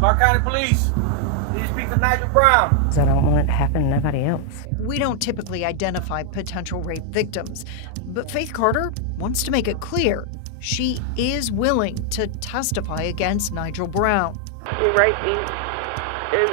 Clark County Police, need to speak to Nigel Brown. I don't want it to happen to nobody else. We don't typically identify potential rape victims, but Faith Carter wants to make it clear she is willing to testify against Nigel Brown. He raped me, and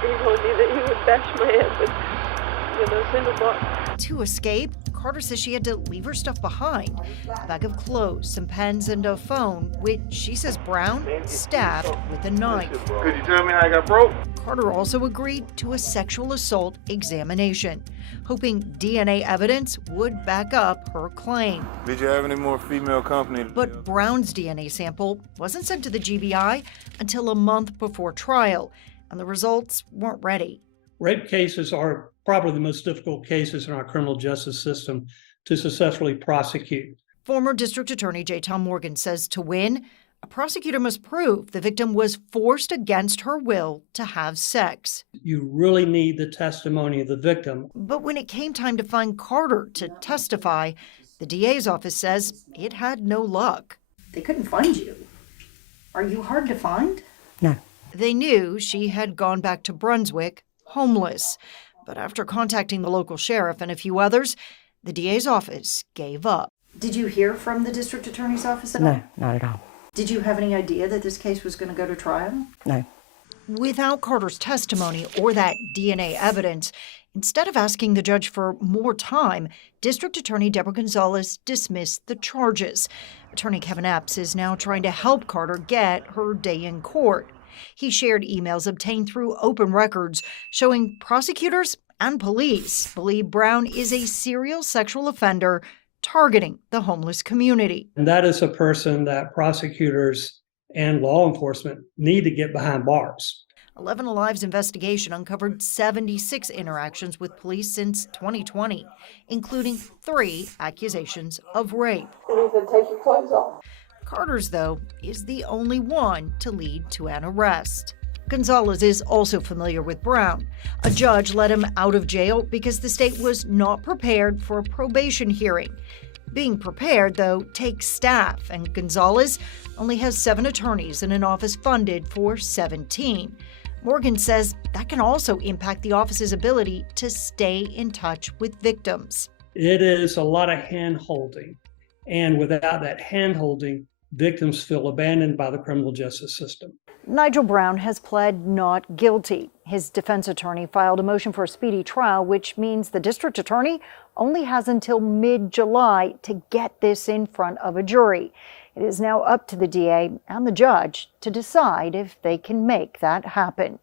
he told me that he would bash my head with a cinder block. To escape, Carter says she had to leave her stuff behind. A bag of clothes, some pens, and a phone, which she says Brown stabbed with a knife. Could you tell me how I got broke? Carter also agreed to a sexual assault examination, hoping DNA evidence would back up her claim. Did you have any more female company? But Brown's DNA sample wasn't sent to the GBI until a month before trial, and the results weren't ready. Rape cases are probably the most difficult cases in our criminal justice system to successfully prosecute. Former District Attorney J. Tom Morgan says to win, a prosecutor must prove the victim was forced against her will to have sex. You really need the testimony of the victim. But when it came time to find Carter to testify, the DA's office says it had no luck. They couldn't find you. Are you hard to find? No. They knew she had gone back to Brunswick homeless. But after contacting the local sheriff and a few others, the DA's office gave up. Did you hear from the district attorney's office at all? No, not at all. Did you have any idea that this case was going to go to trial? No. Without Carter's testimony or that DNA evidence, instead of asking the judge for more time, District Attorney Deborah Gonzalez dismissed the charges. Attorney Kevin Epps is now trying to help Carter get her day in court. He shared emails obtained through open records showing prosecutors and police believe Brown is a serial sexual offender targeting the homeless community. And that is a person that prosecutors and law enforcement need to get behind bars. 11 Alive's investigation uncovered 76 interactions with police since 2020, including 3 accusations of rape. And he said, take your clothes off. Carter's, though, is the only one to lead to an arrest. Gonzalez is also familiar with Brown. A judge let him out of jail because the state was not prepared for a probation hearing. Being prepared, though, takes staff, and Gonzalez only has 7 attorneys in an office funded for 17. Morgan says that can also impact the office's ability to stay in touch with victims. It is a lot of hand-holding, and without that hand-holding, victims feel abandoned by the criminal justice system. Nigel Brown has pled not guilty. His defense attorney filed a motion for a speedy trial, which means the district attorney only has until mid-July to get this in front of a jury. It is now up to the DA and the judge to decide if they can make that happen.